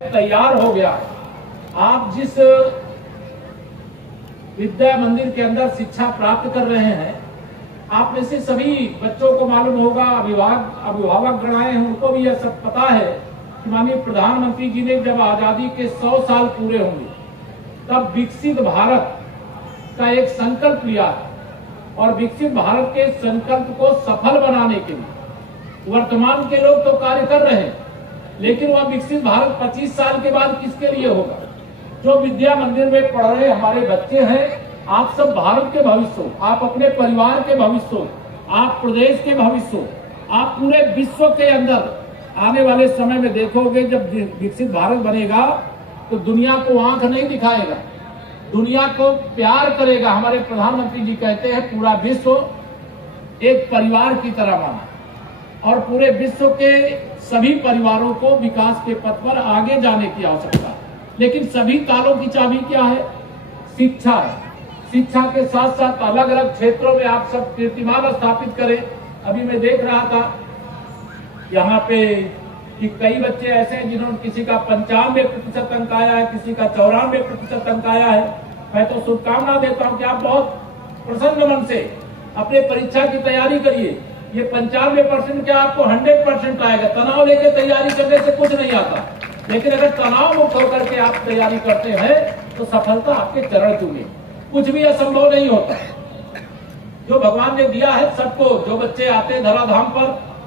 तैयार हो गया। आप जिस विद्या मंदिर के अंदर शिक्षा प्राप्त कर रहे हैं, आप में से सभी बच्चों को मालूम होगा, अभिभावक गण आए हैं, उनको भी यह सब पता है कि माननीय प्रधानमंत्री जी ने जब आजादी के 100 साल पूरे होंगे तब विकसित भारत का एक संकल्प लिया और विकसित भारत के संकल्प को सफल बनाने के लिए वर्तमान के लोग तो कार्य कर रहे हैं, लेकिन वह विकसित भारत 25 साल के बाद किसके लिए होगा? जो विद्या मंदिर में पढ़ रहे हमारे बच्चे हैं, आप सब भारत के भविष्य हो, आप अपने परिवार के भविष्य हो, आप प्रदेश के भविष्य हो, आप पूरे विश्व के अंदर आने वाले समय में देखोगे जब विकसित भारत बनेगा तो दुनिया को आंख नहीं दिखाएगा, दुनिया को प्यार करेगा। हमारे प्रधानमंत्री जी कहते हैं पूरा विश्व एक परिवार की तरह माना और पूरे विश्व के सभी परिवारों को विकास के पथ पर आगे जाने की आवश्यकता है। लेकिन सभी तालों की चाबी क्या है? शिक्षा है। शिक्षा के साथ साथ अलग अलग क्षेत्रों में आप सब कीर्तिमान स्थापित करें। अभी मैं देख रहा था यहाँ पे कि कई बच्चे ऐसे हैं जिन्होंने किसी का 95% अंक आया है, किसी का 94% अंक आया है। मैं तो शुभकामना देता हूँ कि आप बहुत प्रसन्न मन से अपने परीक्षा की तैयारी करिए। ये 95% क्या आपको 100% आएगा। तनाव लेकर तैयारी करने से कुछ नहीं आता, लेकिन अगर तनाव मुक्त होकर के आप तैयारी करते हैं तो सफलता आपके चरण चूमे। कुछ भी असंभव नहीं होता। जो भगवान ने दिया है सबको, जो बच्चे आते हैं धराधाम पर,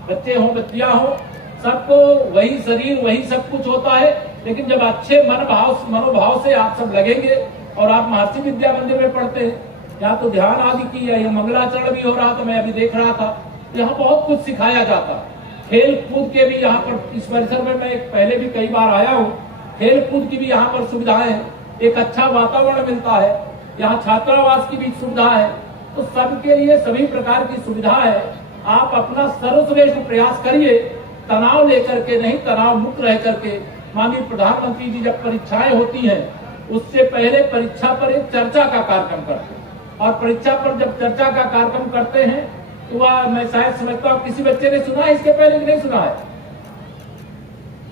बच्चे हो बच्चियां हो, सबको वही शरीर वही सब कुछ होता है। लेकिन जब अच्छे मनोभाव से आप सब लगेंगे और आप महर्षि विद्या मंदिर में पढ़ते हैं, यहाँ तो ध्यान आदि की है, यह मंगलाचरण भी हो रहा था, मैं अभी देख रहा था, यहाँ बहुत कुछ सिखाया जाता। खेल कूद के भी यहाँ पर इस परिसर में मैं पहले भी कई बार आया हूँ, खेल कूद की भी यहाँ पर सुविधाएं हैं, एक अच्छा वातावरण मिलता है, यहाँ छात्रावास की भी सुविधा है। तो सबके लिए सभी प्रकार की सुविधा है। आप अपना सर्वश्रेष्ठ प्रयास करिए, तनाव लेकर के नहीं, तनाव मुक्त रह करके। माननीय प्रधानमंत्री जी जब परीक्षाएं होती हैं उससे पहले परीक्षा पर एक चर्चा का कार्यक्रम करते हैं और परीक्षा पर जब चर्चा का कार्यक्रम करते हैं तो वह, मैं शायद समझता हूँ किसी बच्चे ने सुना है इसके पहले कि नहीं सुना है?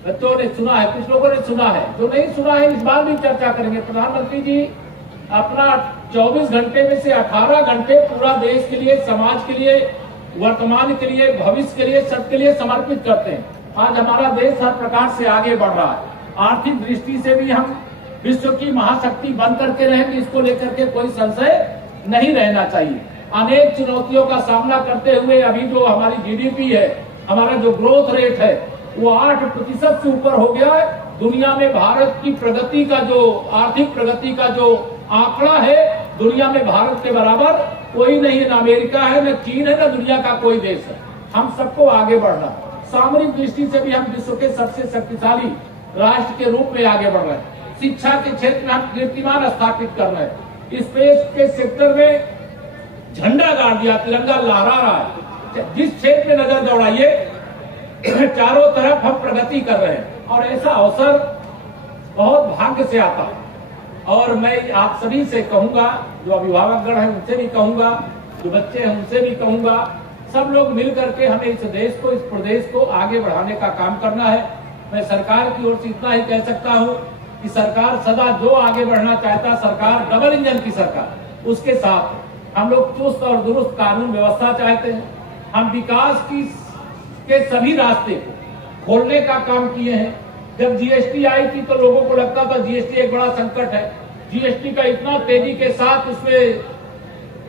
बच्चों ने सुना है, कुछ लोगों ने सुना है, जो नहीं सुना है इस बार भी चर्चा करेंगे। प्रधानमंत्री जी अपना 24 घंटे में से 18 घंटे पूरा देश के लिए, समाज के लिए, वर्तमान के लिए, भविष्य के लिए, सबके लिए समर्पित करते हैं। आज हमारा देश हर प्रकार से आगे बढ़ रहा है। आर्थिक दृष्टि से भी हम विश्व की महाशक्ति बन करके रहेंगे, इसको लेकर के कोई संशय नहीं रहना चाहिए। अनेक चुनौतियों का सामना करते हुए अभी जो हमारी जीडीपी है, हमारा जो ग्रोथ रेट है वो 8% से ऊपर हो गया है। दुनिया में भारत की प्रगति का जो, आर्थिक प्रगति का जो आंकड़ा है, दुनिया में भारत के बराबर कोई नहीं है, न अमेरिका है, न चीन है, न दुनिया का कोई देश है। हम सबको आगे बढ़ना, सामरिक दृष्टि से भी हम विश्व के सबसे शक्तिशाली राष्ट्र के रूप में आगे बढ़ रहे हैं। शिक्षा के क्षेत्र में हम कीर्तिमान स्थापित कर रहे हैं। स्पेस के सेक्टर में झंडा गाड़ दिया, तिरंगा लहरा रहा है। जिस क्षेत्र में नजर दौड़ाइए चारों तरफ हम प्रगति कर रहे हैं और ऐसा अवसर बहुत भाग्य से आता है। और मैं आप सभी से कहूंगा, जो अभिभावकगण हैं उनसे भी कहूंगा, जो बच्चे हैं उनसे भी कहूंगा, सब लोग मिल करके हमें इस देश को, इस प्रदेश को आगे बढ़ाने का काम करना है। मैं सरकार की ओर से इतना ही कह सकता हूं कि सरकार सदा जो आगे बढ़ना चाहता, सरकार डबल इंजन की सरकार, उसके साथ हम लोग चुस्त और दुरुस्त कानून व्यवस्था चाहते हैं। हम विकास के सभी रास्ते को खोलने का काम किए हैं। जब जीएसटी आई थी तो लोगों को लगता था जीएसटी एक बड़ा संकट है। जीएसटी का इतना तेजी के साथ उसमें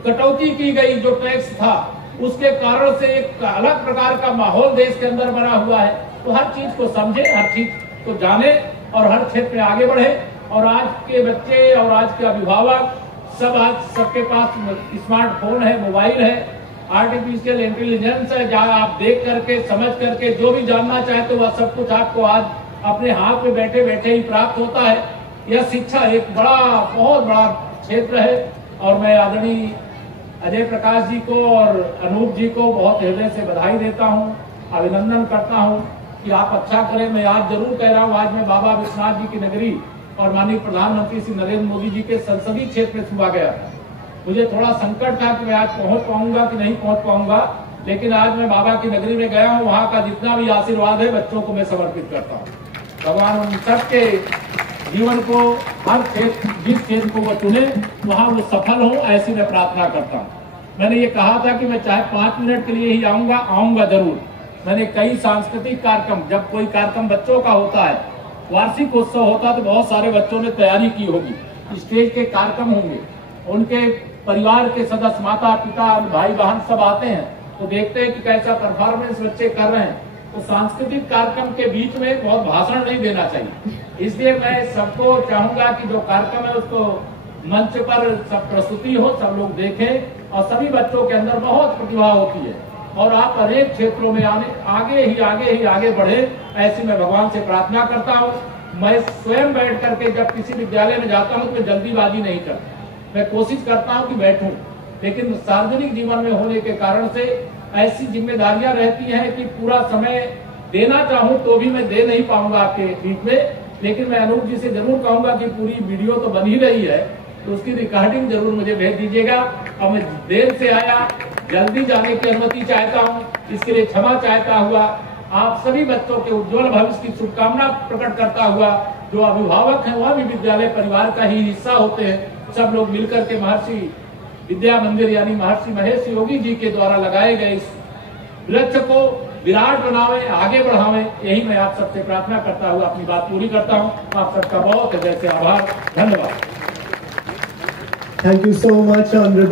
कटौती की गई, जो टैक्स था उसके कारण से एक अलग प्रकार का माहौल देश के अंदर बना हुआ है। तो हर चीज को समझे, हर चीज को जाने और हर क्षेत्र में आगे बढ़े। और आज के बच्चे और आज के अभिभावक सब, आज सबके पास स्मार्टफोन है, मोबाइल है, आर्टिफिशियल इंटेलिजेंस है, जहाँ आप देख करके, समझ करके जो भी जानना चाहते वह सब कुछ आपको आज अपने हाथ में बैठे बैठे ही प्राप्त होता है। यह शिक्षा एक बड़ा, बहुत बड़ा क्षेत्र है और मैं आदरणीय अजय प्रकाश जी को और अनूप जी को बहुत हृदय से बधाई देता हूँ, अभिनंदन करता हूँ कि आप अच्छा करें। मैं आज जरूर कह रहा हूँ, आज मैं बाबा विश्वनाथ जी की नगरी और माननीय प्रधानमंत्री श्री नरेंद्र मोदी जी के संसदीय क्षेत्र में सुबह गया था। मुझे थोड़ा संकट था कि मैं आज पहुंच पाऊंगा कि नहीं पहुंच पाऊंगा, लेकिन आज मैं बाबा की नगरी में गया हूं। वहां का जितना भी आशीर्वाद है बच्चों को मैं समर्पित करता हूं। भगवान उन सबके जीवन को हर क्षेत्र, जिस क्षेत्र को वो चुने वहां वो सफल हो, ऐसी मैं प्रार्थना करता हूँ। मैंने ये कहा था कि मैं चाहे 5 मिनट के लिए ही आऊंगा जरूर। मैंने कई सांस्कृतिक कार्यक्रम, जब कोई कार्यक्रम बच्चों का होता है, वार्षिक उत्सव होता है, तो बहुत सारे बच्चों ने तैयारी की होगी, स्टेज के कार्यक्रम होंगे, उनके परिवार के सदस्य, माता पिता, भाई बहन सब आते हैं, तो देखते हैं कि कैसा परफॉर्मेंस बच्चे कर रहे हैं। तो सांस्कृतिक कार्यक्रम के बीच में बहुत भाषण नहीं देना चाहिए। इसलिए मैं सबको चाहूंगा कि जो कार्यक्रम है उसको मंच पर सब प्रस्तुति हो, सब लोग देखें, और सभी बच्चों के अंदर बहुत प्रतिभा होती है और आप अनेक क्षेत्रों में आगे बढ़े, ऐसी मैं भगवान से प्रार्थना करता हूँ। मैं स्वयं बैठ करके जब किसी विद्यालय में जाता हूँ तो मैं जल्दीबाजी नहीं करता, मैं कोशिश करता हूँ कि बैठूं, लेकिन सार्वजनिक जीवन में होने के कारण से ऐसी जिम्मेदारियां रहती हैं कि पूरा समय देना चाहूं तो भी मैं दे नहीं पाऊंगा आपके बीच में। लेकिन मैं अनूप जी से जरूर कहूंगा कि पूरी वीडियो तो बन ही रही है, तो उसकी रिकॉर्डिंग जरूर मुझे भेज दीजिएगा। और मैं देर से आया, जल्दी जाने की अनुमति चाहता हूँ, इसके लिए क्षमा चाहता हुआ आप सभी बच्चों के उज्जवल भविष्य की शुभकामना प्रकट करता हुआ, जो अभिभावक हैं वह भी विद्यालय परिवार का ही हिस्सा होते हैं, सब लोग मिलकर के महर्षि विद्या मंदिर यानी महर्षि महेश योगी जी के द्वारा लगाए गए इस वृक्ष को विराट बनावे, आगे बढ़ावे, यही मैं आप सबसे प्रार्थना करता हुआ अपनी बात पूरी करता हूँ। आप सबका बहुत हृदय से आभार, धन्यवाद। Thank you so much honourable.